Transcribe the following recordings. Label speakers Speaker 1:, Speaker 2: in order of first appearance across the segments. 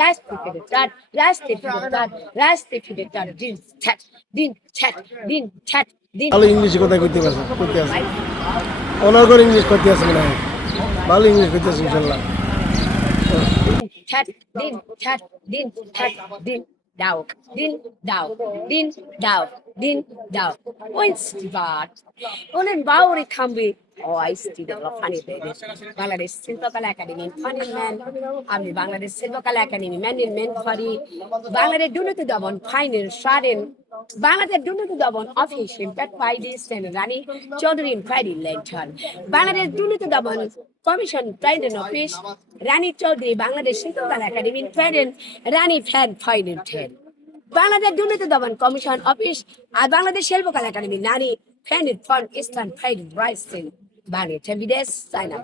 Speaker 1: রাস্তে ফিরে চার রাস্তে ফিরে চার রাস্তে ফিরে চার দিন ছ্যাট দিন ছ্যাট দিন ছ্যাট দিন
Speaker 2: ভালো ইংলিশে কথা কইতে পারছে করতে আছে। অনর্গল ইংলিশ করতে আছে না ভালো ইংলিশ করতে আছে ইনশাল্লাহ।
Speaker 1: ছ্যাট দিন ছ্যাট দিন ছ্যাট দিন দাও, দিন দাও দিন দাও, দিন ওনের বাউরি খাম্বি। ও, আই স্টিভার ফানি দেশ Bangladesh Shilpakala academy, funny man. আমি বাংলাদেশ শিল্পকলা একাডেমি, ম্যান ইন মেন ফারি। বাংলাদেশ দুর্নীতি দমন ফাইনাল সারেন। বাংলাদেশ দুর্নীতি দমন অফিস ইম্প্যাক্ট ফাইডিস রানী চৌধুরী ফ্রাইডি লেন্টার Bangladesh Durnity Daman commission president office, Rani Chowdhury Bangladesh Shilpakala academy president Rani fan ফাইনের ঠেন বাংলাদেশ দুর্নীতি দমন কমিশন অফিস আর বাংলাদেশ শিল্পকলা একাডেমি নারী ফ্যানের ফ্রন্ট ইস্টার্ন ফ্রাইড রাইসিং। বাংলাদেশ বিদেশ, China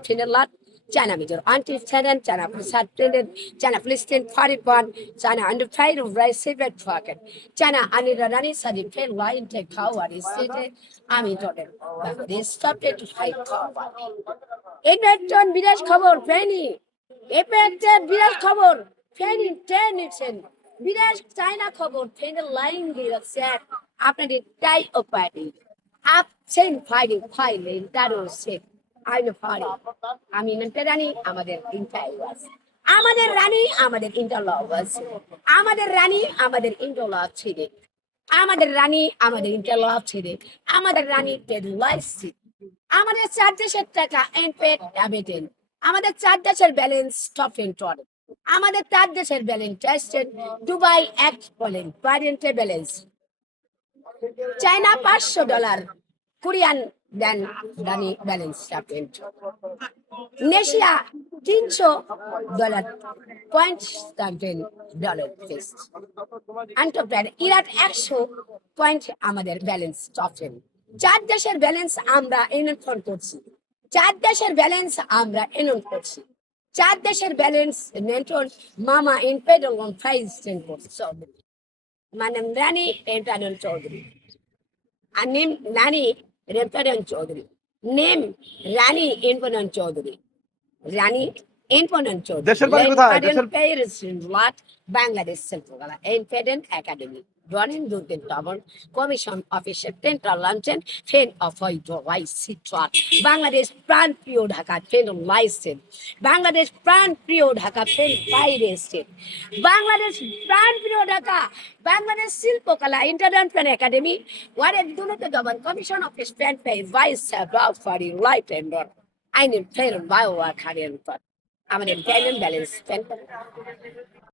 Speaker 1: China major aunty seven China Prasad ট্রেনের চায়না ফিলিস্তিন Farid one China under fried rice civet ফাকেট চায়না আনিরা রানী সাজি ফ্রেন লাইন টেক খাওয়ার স্টেটে আমি টোটেল বাংলাদেশ সাবজেক্ট ফাইভ খাওয়ার এটা একটা বিরাট খবর ফেনি একটা বিরাট খবর ফেনি ট্রেন নিচ্ছেন বিরাট চাইনা খবর ফেনের লাইন দিয়েছে আপনাদের টাই ওপারি আপছেন ফাইলিং ফাইলিং তারও সে আইন ফাইল আমি রানী আমাদের ইন্টারভিউ আছে। আমাদের রানী, আমাদের ইন্টারলভ আছে। আমাদের রানী, আমাদের ইন্টারলভ ছেড়ে আমাদের রানী, আমাদের ইন্টারলভ ছেড়ে আমাদের রানী লাইসি আমাদের চার দেশের টাকা এনপেড ডাবেটেন আমাদের চার দেশের ব্যালেন্স স্টপ এন্ড টরে আমাদের চার দেশের ব্যালেন্স টেস্টেড দুবাই অ্যাক্ট বলেন ব্যালেন্স চায়না পাঁচশো ডলার কোরিয়ান দেন দানি ব্যালেন্স স্টপ এন্ড নেশিয়া তিনশো dollar point something dollar fixed আন্টারপ্রাইড ইরাট একশো পয়েন্ট আমাদের ব্যালেন্স স্টপেন চার দেশের ব্যালেন্স আমরা এনফোন করছি। চার দেশের ব্যালেন্স আমরা এনন করছি। চার দেশের ব্যালেন্স নেটন মামা ইনপেডল অন প্রাইস টেন চৌধুরী। মানে রানী এন্টানন চৌধুরী। আর নেম রানী রেপ্টারন চৌধুরী নেম রানী ইনপনন চৌধুরী রানী ইনপনন
Speaker 3: দেশের বাড়ি কোথায়? দেশের-
Speaker 1: প্যারিস লাট বাংলাদেশ শিল্পকলা ইনফেডেন একাডেমি রনিন দুর্দিন তবন কমিশন অফিসে টেন্টার লাঞ্চেন ফেন অফ রাইস সিট্রাট বাংলাদেশ প্রাণ প্রিয় ঢাকা ফেন লাইসেন বাংলাদেশ প্রাণ প্রিয় ঢাকা ফেন পাইরেস্টেন বাংলাদেশ প্রাণ প্রিয় ঢাকা বাংলাদেশ শিল্পকলা international academy ওয়ারের Durnity Daman commission office fan pay vice ফারি light and আইনের ফেরন বায়ো খারেন আমাদের ব্যালেন্স